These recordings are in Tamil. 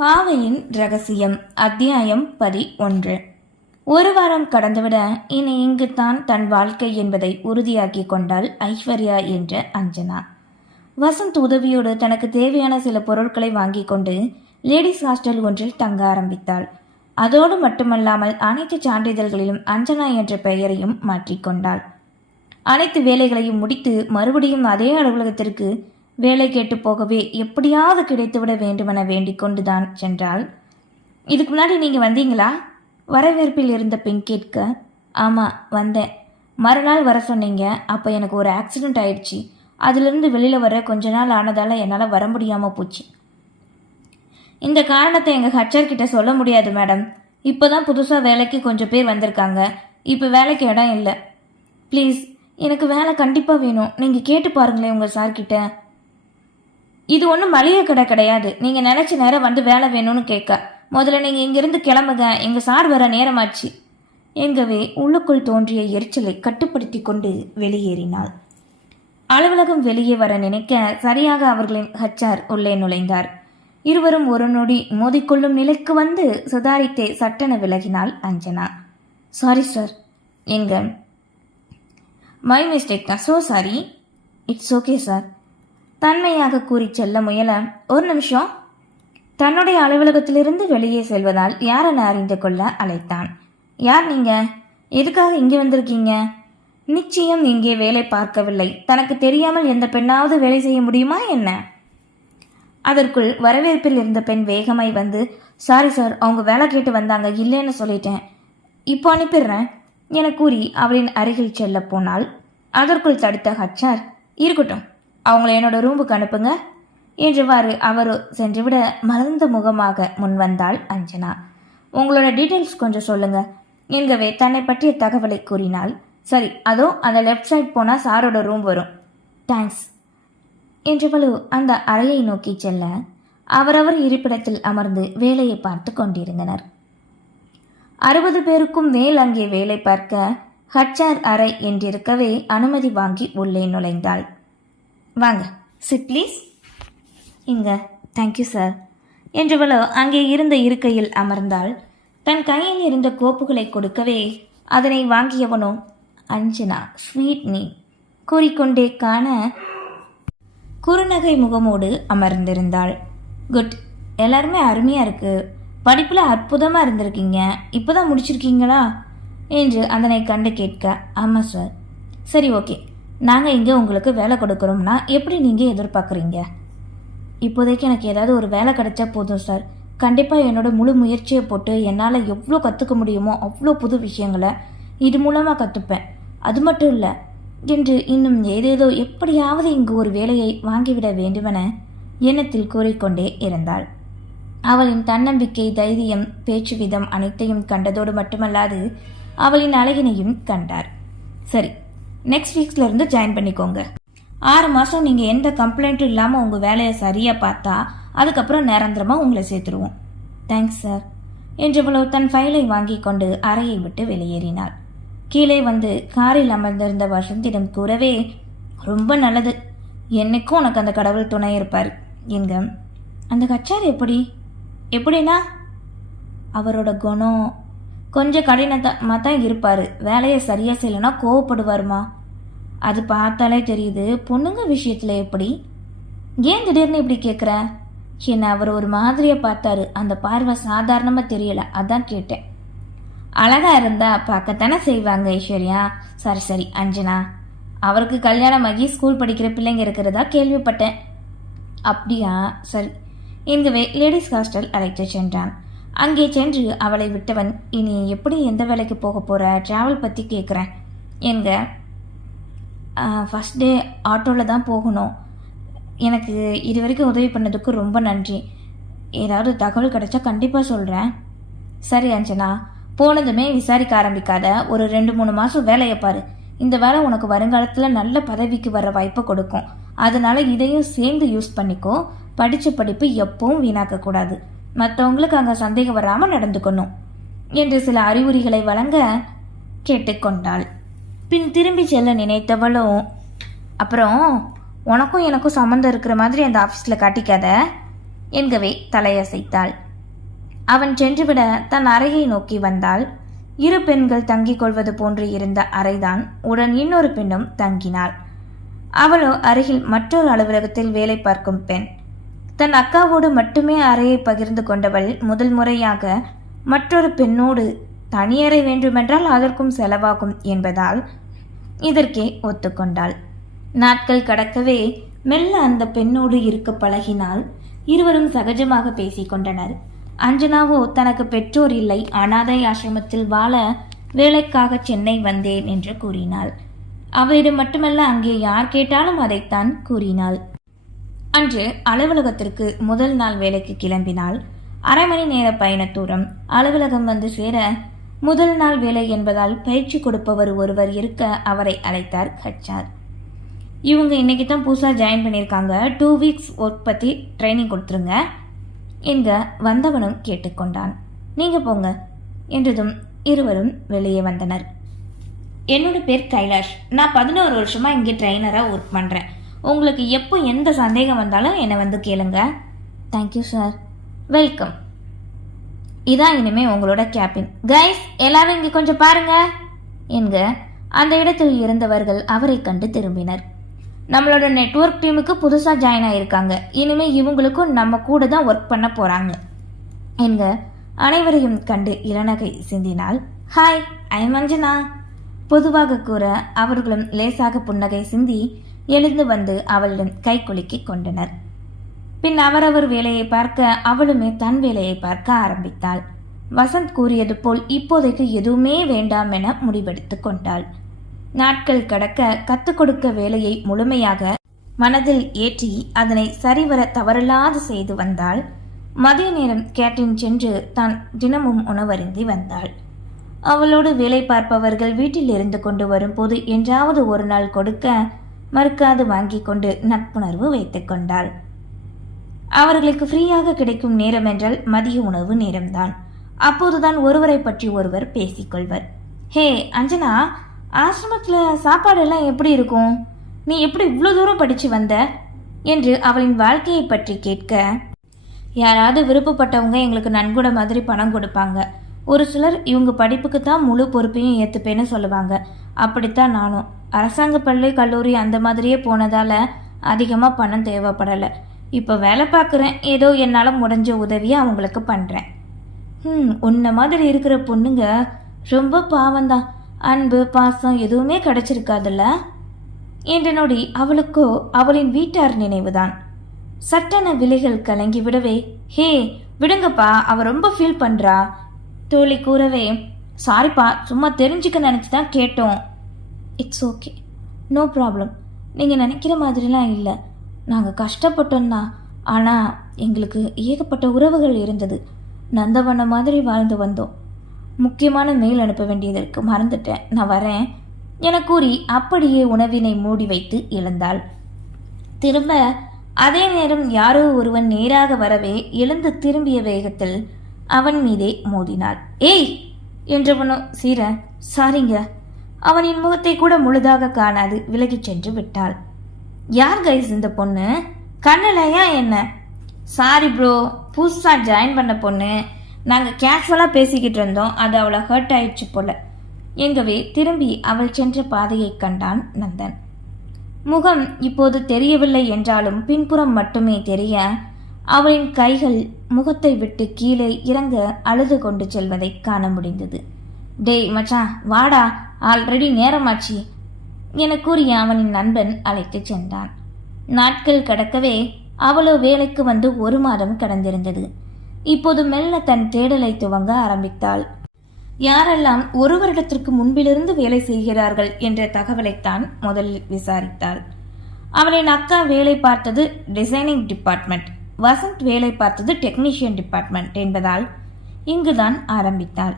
பாவையின் ரகசியம் அத்தியாயம் பதி ஒன்று. ஒரு வாரம் கடந்துவிட இனி இங்குதான் தன் வாழ்க்கை என்பதை உறுதியாக்கிக் கொண்டாள் ஐஸ்வர்யா என்ற அஞ்சனா. வசந்த் உதவியோடு தனக்கு தேவையான சில பொருட்களை வாங்கிக் கொண்டு லேடிஸ் ஹாஸ்டல் ஒன்றில் தங்க ஆரம்பித்தாள். அதோடு மட்டுமல்லாமல் அனைத்து சான்றிதழ்களிலும் அஞ்சனா என்ற பெயரையும் மாற்றிக்கொண்டாள் அனைத்து வேலைகளையும் முடித்து மறுபடியும் அதே அலுவலகத்திற்கு வேலை கேட்டு போகவே எப்படியாவது கிடைத்துவிட வேண்டுமென வேண்டிக் கொண்டுதான் சென்றாள். இதுக்கு முன்னாடி நீங்கள் வந்தீங்களா? வரவேற்பில் இருந்த பெண் கேட்க ஆமாம் வந்தேன். மறுநாள் வர சொன்னீங்க. அப்போ எனக்கு ஒரு ஆக்சிடெண்ட் ஆயிடுச்சு. அதிலிருந்து வெளியில் வர கொஞ்ச நாள் ஆனதால் என்னால் வர முடியாமல் போச்சு. இந்த காரணத்தை எங்கள் ஹச்ஆர் கிட்ட சொல்ல முடியாது மேடம். இப்போ தான் புதுசாக வேலைக்கு கொஞ்சம் பேர் வந்திருக்காங்க. இப்போ வேலைக்கு இடம் இல்லை. ப்ளீஸ் எனக்கு வேலை கண்டிப்பாக வேணும். நீங்கள் கேட்டு பாருங்களேன் உங்கள் சார்கிட்ட இது ஒன்றும் மளிகை கடை கிடையாது. நீங்கள் நினச்ச நேரம் வந்து வேலை வேணும்னு கேட்க. முதல்ல நீங்கள் இங்கிருந்து கிளம்புங்க. எங்கள் சார் வர நேரமாச்சு. எங்கவே உள்ளுக்குள் தோன்றிய எரிச்சலை கட்டுப்படுத்தி கொண்டு வெளியேறினாள். அலுவலகம் வெளியே வர நினைக்க சரியாக அவர்களின் ஹச்ஆர் உள்ளே நுழைந்தார். இருவரும் ஒரு நொடி மோதிக்கொள்ளும் நிலைக்கு வந்து சுதாரித்தே சட்டென விலகினாள் அஞ்சனா. சாரி சார் எங்க? மை மிஸ்டேக் தான் so sorry it's okay sir தன்மையாக கூறி செல்ல முயல ஒரு நிமிஷம். தன்னுடைய அலுவலகத்திலிருந்து வெளியே செல்வதால் யாரென அறிந்து கொள்ள அழைத்தான். யார் நீங்க? எதுக்காக இங்கே வந்திருக்கீங்க? நிச்சயம் இங்கே வேலை பார்க்கவில்லை. தனக்கு தெரியாமல் எந்த பெண்ணாவது வேலை செய்ய முடியுமா என்ன? அதற்குள் வரவேற்பில் இருந்த பெண் வேகமாய் வந்து சாரி சார் அவங்க வேலை கேட்டு வந்தாங்க. இல்லைன்னு சொல்லிட்டேன். இப்போ அனுப்பிடுறேன். என கூறி அவளின் அருகில் செல்ல போனால் அதற்குள் தடுத்த ஹச்சார் இருக்கட்டும். அவங்கள என்னோட ரூமுக்கு அனுப்புங்க. என்றவாறு அவர் சென்றுவிட மலர்ந்த முகமாக முன் வந்தாள் அஞ்சனா. உங்களோட டீட்டெயில்ஸ் கொஞ்சம் சொல்லுங்க. என்கவே தன்னை பற்றிய தகவலை கூறினாள். சரி அதோ அந்த லெஃப்ட் சைட் போனால் சாரோட ரூம் வரும். தேங்க்ஸ். என்றவளு அந்த அறையை நோக்கி செல்ல அவரவர் இருப்பிடத்தில் அமர்ந்து வேலையை பார்த்து கொண்டிருந்தனர். அறுபது பேருக்கும் மேல் அங்கே வேலை பார்க்க ஹச்ஆர் அறை என்றிருக்கவே அனுமதி வாங்கி உள்ளே நுழைந்தாள். வாங்க. சிட் ப்ளீஸ் இங்க. தேங்க்யூ சார் என்றவளோ அங்கே இருந்த இருக்கையில் அமர்ந்தாள். தன் கையில் இருந்த கோப்புகளை கொடுக்கவே அதனை வாங்கியவனோ அஞ்சனா ஸ்வீட் நீ கூறிக்கொண்டே காண குறுநகை முகமோடு அமர்ந்திருந்தாள். குட் எல்லாருமே அருமையாக இருக்குது படிப்பில் அற்புதமாக இருந்திருக்கீங்க. இப்போ தான் முடிச்சிருக்கீங்களா? என்று அதனை கண்டு கேட்க ஆமாம் சார் சரி ஓகே நாங்கள் இங்கே உங்களுக்கு வேலை கொடுக்குறோம்னா எப்படி நீங்கள் எதிர்பார்க்குறீங்க? இப்போதைக்கு எனக்கு ஏதாவது ஒரு வேலை கிடைச்சா போதும் சார். கண்டிப்பாக என்னோடய முழு முயற்சியை போட்டு என்னால் எவ்வளோ கற்றுக்க முடியுமோ அவ்வளோ புது விஷயங்களை இது மூலமாக கற்றுப்பேன் அது மட்டும் இல்லை என்று இன்னும் ஏதேதோ எப்படியாவது இங்கு ஒரு வேலையை வாங்கிவிட வேண்டுமென எண்ணத்தில் கூறிக்கொண்டே இருந்தாள். அவளின் தன்னம்பிக்கை தைரியம் பேச்சு விதம் அனைத்தையும் கண்டதோடு மட்டுமல்லாது அவளின் அழகினையும் கண்டார். சரி நெக்ஸ்ட் வீக்ஸ்லேருந்து ஜாயின் பண்ணிக்கோங்க. ஆறு மாதம் நீங்கள் எந்த கம்ப்ளைண்ட்டும் இல்லாமல் உங்கள் வேலையை சரியாக பார்த்தா அதுக்கப்புறம் நிரந்தரமாக உங்களை சேர்த்துருவோம். தேங்க்ஸ் சார் என்றவளோ தன் ஃபைலை வாங்கி கொண்டு அறையை விட்டு வெளியேறினாள். கீழே வந்து காரில் அமர்ந்திருந்த வசந்திடம் கூறவே ரொம்ப நல்லது. என்னைக்கும் உனக்கு அந்த கடவுள் துணை இருப்பார். என்க அந்த கச்சார் எப்படி? எப்படின்னா அவரோட குணம் கொஞ்சம் கடினத்தமாக தான் இருப்பார். வேலையை சரியாக செய்யலைன்னா கோவப்படுவாருமா? அது பார்த்தாலே தெரியுது. பொண்ணுங்க விஷயத்தில் எப்படி? ஏன் திடீர்னு இப்படி கேட்குற என்னை அவர் ஒரு மாதிரியை பார்த்தாரு. அந்த பார்வை சாதாரணமாக தெரியல. அதான் கேட்டேன். அழகா இருந்தா பார்க்கத்தானே செய்வாங்க ஐஸ்வர்யா? சரி சரி அஞ்சனா. அவருக்கு கல்யாணம் ஆகி ஸ்கூல் படிக்கிற பிள்ளைங்க இருக்கிறதா கேள்விப்பட்டேன். அப்படியா? சரி. எங்கவே லேடிஸ் ஹாஸ்டல் அழைத்து சென்றான். அங்கே சென்று அவளை விட்டவன் இனி எப்படி எந்த வேலைக்கு போக போகிற ட்ராவல் பற்றி கேட்குறேன் எங்க ஃபஸ்ட் டே ஆட்டோவில் தான் போகணும். எனக்கு இது வரைக்கும் உதவி பண்ணதுக்கு ரொம்ப நன்றி. ஏதாவது தகவல் கிடைச்சா கண்டிப்பாக சொல்கிறேன் சரி அஞ்சனா. போனதுமே விசாரிக்க ஆரம்பிக்காத. ஒரு ரெண்டு மூணு மாதம் வேலையை பாரு. இந்த வேலை உனக்கு வருங்காலத்தில் நல்ல பதவிக்கு வர வாய்ப்பை கொடுக்கும். அதனால இதையும் சேர்ந்து யூஸ் பண்ணிக்கோ. படித்த படிப்பு எப்பவும் வீணாக்கக்கூடாது மற்றவங்களுக்கு அங்கே சந்தேகம் வராமல் நடந்துக்கணும் என்று சில அறிகுறிகளை வழங்க கேட்டுக்கொண்டாள். பின் திரும்பி செல்ல நினைத்தவளும் அப்புறம் உனக்கும் எனக்கும் சம்மந்தம் இருக்கிற மாதிரி அந்த ஆஃபீஸில் காட்டிக்காத என்கவே தலையசைத்தாள். அவன் சென்றுவிட தன் அறையை நோக்கி வந்தாள். இரு பெண்கள் தங்கிக் கொள்வது போன்று இருந்த அறைதான் உடன் இன்னொரு பெண்ணும் தங்கினாள். அவளோ அருகில் மற்றொரு அலுவலகத்தில் வேலை பார்க்கும் பெண். தன் அக்காவோடு மட்டுமே அறையை பகிர்ந்து கொண்டவள் முதல் முறையாக மற்றொரு பெண்ணோடு தனியறை வேண்டுமென்றால் அதற்கும் செலவாகும் என்பதால் இதற்கே ஒத்துக்கொண்டாள். நாட்கள் கடக்கவே மெல்ல அந்த பெண்ணோடு இருக்க பழகினால் இருவரும் சகஜமாக பேசிக்கொண்டனர். அஞ்சனாவோ தனக்கு பெற்றோர் இல்லை அனாதை ஆசிரமத்தில் வாழ வேலைக்காக சென்னை வந்தேன் என்று கூறினாள். அவரிடம் மட்டுமல்ல அங்கே யார் கேட்டாலும் அதைத்தான் கூறினாள். அன்று அலுவலகத்திற்கு முதல் நாள் வேலைக்கு கிளம்பினால் அரை மணி நேர பயண தூரம் அலுவலகம் வந்து சேர முதல் நாள் வேலை என்பதால் பயிற்சி கொடுப்பவர் ஒருவர் இருக்க அவரை அழைத்தார் ஹச்சார் இவங்க இன்னைக்கு தான் புதுசாக ஜாயின் பண்ணியிருக்காங்க. டூ வீக்ஸ் ஒர்க் பற்றி ட்ரைனிங் கொடுத்துருங்க. என்க வந்தவனும் கேட்டுக்கொண்டான். நீங்கள் போங்க என்றதும் இருவரும் வெளியே வந்தனர். என்னோட பேர் கைலாஷ். நான் பதினோரு வருஷமாக இங்கே ட்ரைனராக ஒர்க் பண்ணுறேன் உங்களுக்கு எப்போ எந்த சந்தேகம் வந்தாலும் என்னை வந்து கேளுங்க. தேங்க்யூ சார் வெல்கம் இதான் இனிமே உங்களோட கேபின் கைஸ் எல்லாரும் இங்கே கொஞ்சம் பாருங்க. என்க அந்த இடத்தில் இருந்தவர்கள் அவரை கண்டு திரும்பினர். நம்மளோட நெட்ஒர்க் டீமுக்கு புதுசாக ஜாயின் ஆயிருக்காங்க. இனிமே இவங்களுக்கும் நம்ம கூட தான் ஒர்க் பண்ண போகிறாங்க என்க அனைவரையும் கண்டு இளநகை சிந்தினால் ஹாய் ஐ மஞ்சனா பொதுவாக கூற அவர்களும் லேசாக புன்னகை சிந்தி எழுந்து வந்து அவளிடம் கை குலுக்கிக் கொண்டனர். பின் அவரவர் வேலையை பார்க்க அவளுமே தன் வேலையை பார்க்க ஆரம்பித்தாள். வசந்த் கூறியது போல் இப்போதைக்கு எதுவுமே வேண்டாம் என முடிவெடுத்து கொண்டாள். நாட்கள் கடக்க கத்துக் கொடுக்க வேலையை முழுமையாக மனதில் ஏற்றி அதனை சரிவர தவறில்லாது செய்து வந்தாள். மதிய நேரம் கேட்டின் சென்று தான் தினமும் உணவருந்தி வந்தாள். அவளோடு வேலை பார்ப்பவர்கள் வீட்டில் இருந்து கொண்டு வரும்போது என்றாவது ஒரு நாள் கொடுக்க மறுக்காது வாங்கி கொண்டு நட்புணர்வு வைத்துக் கொண்டாள். அவர்களுக்கு ஃப்ரீயாக கிடைக்கும் நேரம் என்றால் மதிய உணவு நேரம்தான். அப்போதுதான் ஒருவரை பற்றி ஒருவர் பேசிக்கொள்வர் ஹே அஞ்சனா ஆசிரமத்தில் சாப்பாடெல்லாம் எப்படி இருக்கும்? நீ எப்படி இவ்வளோ தூரம் படித்து வந்த? என்று அவளின் வாழ்க்கையை பற்றி கேட்க. யாராவது விருப்பப்பட்டவங்க எங்களுக்கு நன்கொடை மாதிரி பணம் கொடுப்பாங்க. ஒரு சிலர் இவங்க படிப்புக்கு தான் முழு பொறுப்பையும் ஏற்றுப்பேன்னு சொல்லுவாங்க. அப்படித்தான் நானும். அரசாங்க பள்ளி கல்லூரி அந்த மாதிரியே போனதால் அதிகமாக பணம் தேவைப்படலை. இப்போ வேலை பார்க்குறேன் ஏதோ என்னால் முடிஞ்ச உதவியை அவங்களுக்கு பண்ணுறேன் ம் உன்ன மாதிரி இருக்கிற பொண்ணுங்க ரொம்ப பாவம்தான். அன்பு பாசம் எதுவுமே கிடச்சிருக்காதுல்ல? என்ற நொடி அவளுக்கோ அவளின் வீட்டார் நினைவுதான். சட்டென விலைகள் கலங்கி விடவே ஹே விடுங்கப்பா அவ ரொம்ப ஃபீல் பண்ணுறா தோழி கூறவே சாரிப்பா சும்மா தெரிஞ்சுக்க நினச்சி தான் கேட்டோம். இட்ஸ் ஓகே நோ ப்ராப்ளம் நீங்கள் நினைக்கிற மாதிரிலாம் இல்லை. நாங்கள் கஷ்டப்பட்டோம்னா ஆனால் எங்களுக்கு ஏகப்பட்ட உறவுகள் இருந்தது. நந்தவனம் மாதிரி வாழ்ந்து வந்தோம். முக்கியமான மெயில் அனுப்ப வேண்டியது இருக்கு. மறந்துட்டேன். நான் வரேன். என கூறி அப்படியே உணவினை மூடி வைத்து எழுந்தாள். திரும்ப அதே நேரம் யாரோ ஒருவன் நேராக வரவே எழுந்து திரும்பிய வேகத்தில் அவன் மீதே மோதினாள். ஏய்! என்றவனோ சீர சாரிங்க அவனின் முகத்தை கூட முழுதாக காணாது விலகிச் சென்று விட்டாள். யார் கைஸ் இந்த பொண்ணு? கண்ணலையா என்ன? சாரி ப்ரோ புதுசாக ஜாயின் பண்ண பொண்ணு. நாங்கள் கேஷுவலாக பேசிக்கிட்டு இருந்தோம். அது அவளை ஹர்ட் ஆயிடுச்சு போல. எங்கவே திரும்பி அவள் சென்ற பாதையை கண்டான் நந்தன். முகம் இப்போது தெரியவில்லை என்றாலும் பின்புறம் மட்டுமே தெரிய அவளின் கைகள் முகத்தை விட்டு கீழே இறங்க அழுது கொண்டு செல்வதை காண முடிந்தது. டேய் மச்சான் வாடா. ஆல்ரெடி நேரமாச்சு. என கூறிய அவனின் நண்பன் அழைத்துச் சென்றான். நாட்கள் கடக்கவே அவளோ வேலைக்கு வந்து ஒரு மாதம் கடந்திருந்தது. இப்போது மெல்ல தன் தேடலை துவங்க ஆரம்பித்தாள். யாரெல்லாம் ஒரு வருடத்திற்கு முன்பிலிருந்து வேலை செய்கிறார்கள் என்ற தகவலைத்தான் முதலில் விசாரித்தாள். அவளின் அக்கா வேலை பார்த்தது டிசைனிங் டிபார்ட்மெண்ட். வசந்த் வேலை பார்த்தது டெக்னீஷியன் டிபார்ட்மெண்ட் என்பதால் இங்குதான் ஆரம்பித்தாள்.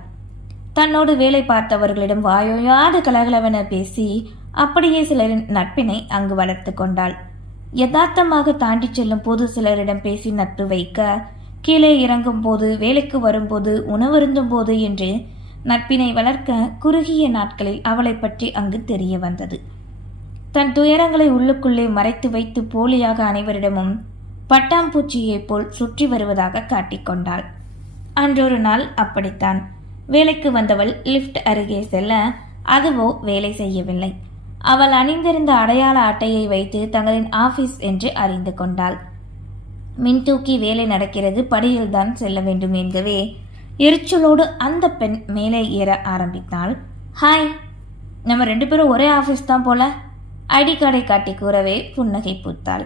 தன்னோடு வேலை பார்த்தவர்களிடம் வாயோயாது கலகலவென பேசி அப்படியே சிலரின் நட்பினை அங்கு வளர்த்து கொண்டாள். யதார்த்தமாக தாண்டி செல்லும் போது சிலரிடம் பேசி நட்பு வைக்க கீழே இறங்கும் போது வேலைக்கு வரும்போது உணவருந்தும் போது என்று நட்பினை வளர்க்க குறுகிய நாட்களில் அவளை பற்றி அங்கு தெரிய வந்தது. தன் துயரங்களை உள்ளுக்குள்ளே மறைத்து வைத்து போலியாக அனைவரிடமும் பட்டாம்பூச்சியைப் போல் சுற்றி வருவதாக காட்டிக்கொண்டாள் அன்றொரு நாள் அப்படித்தான். வேலைக்கு வந்தவள் லிஃப்ட் அருகே செல்ல அதுவோ வேலை செய்யவில்லை. அவள் அணிந்திருந்த அடையாள அட்டையை வைத்து தங்களின் ஆபீஸ் என்று அறிந்து கொண்டாள். மின்தூக்கி வேலை நடக்கிறது படியில்தான் செல்ல வேண்டும் என்கவே எரிச்சலோடு அந்த பெண் மேலே ஏற ஆரம்பித்தாள். ஹாய் நம்ம ரெண்டு பேரும் ஒரே ஆஃபீஸ் தான் போல ஐடி கார்டை காட்டி கூறவே புன்னகை பூத்தாள்.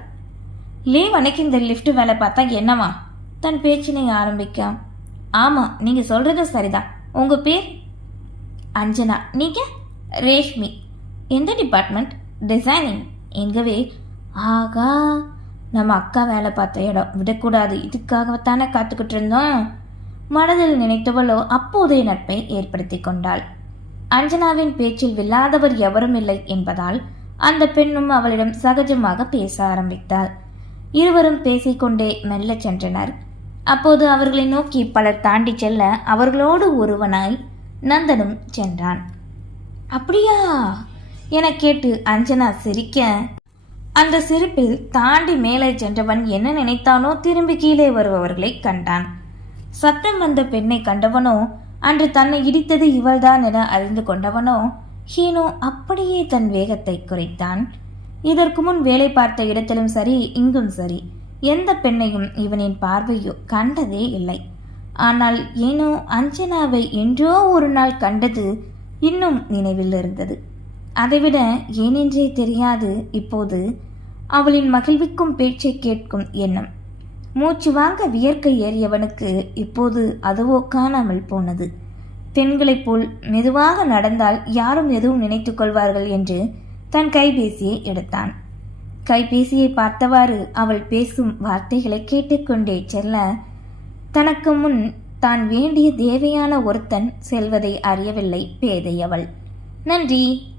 லீவ் அன்னைக்கு இந்த லிஃப்ட் வேலை பார்த்தா என்னவா? தன் பேச்சினை ஆரம்பிக்க. ஆமாம் நீங்கள் சொல்கிறது சரிதான். உங்கள் பேர்? அஞ்சனா. நீங்கள் ரேஷ்மி. எந்த டிபார்ட்மெண்ட் டிசைனிங் எங்கவே? ஆகா நம்ம அக்கா வேலை பார்த்த இடம். விடக்கூடாது. இதுக்காகத்தானே காத்துக்கிட்டு இருந்தோம். மனதில் நினைத்தவளோ அப்போதைய நட்பை ஏற்படுத்தி கொண்டாள். அஞ்சனாவின் பேச்சில் வில்லாதவர் எவரும் இல்லை என்பதால் அந்த பெண்ணும் அவளிடம் சகஜமாக பேச ஆரம்பித்தாள். இருவரும் பேசிக்கொண்டே மெல்லச் சென்றனர். அப்போது அவர்களை நோக்கி பலர் தாண்டி செல்ல அவர்களோடு ஒருவனாய் நந்தனும் சென்றான். அப்படியா? என கேட்டு அஞ்சனா சிரிக்க அந்த சிரிப்பில் தாண்டி மேலே சென்றவன் என்ன நினைத்தானோ திரும்பி கீழே வருபவர்களை கண்டான். சத்தம் வந்த பெண்ணை கண்டவனோ அன்று தன்னை இடித்தது இவள்தான் என அறிந்து கொண்டவனோ ஹீனோ அப்படியே தன் வேகத்தை குறைத்தான். இதற்கு முன் வேலை பார்த்த இடத்திலும் சரி இங்கும் சரி. எந்த பெண்ணையும் இவனின் பார்வையோ கண்டதே இல்லை. ஆனால் ஏனோ அஞ்சனாவை என்றோ ஒரு நாள் கண்டது இன்னும் நினைவில் இருந்தது. அதைவிட ஏனென்றே தெரியாது இப்போது அவளின் மகிழ்விக்கும் பேச்சை கேட்கும் எண்ணம். மூச்சு வாங்க வியர்க்க ஏறியவனுக்கு இப்போது அதுவோ காணாமல் போனது. பெண்களைப் போல் மெதுவாக நடந்தால் யாரும் எதுவும் நினைத்துக் கொள்வார்கள் என்று தன் கைபேசியை எடுத்தான். கைபேசியை பார்த்தவாறு அவள் பேசும் வார்த்தைகளை கேட்டுக்கொண்டே செல்ல தனக்கு முன் தான் வேண்டிய தேவையான ஒருத்தன் செல்வதை அறியவில்லை பேதை அவள் நன்றி.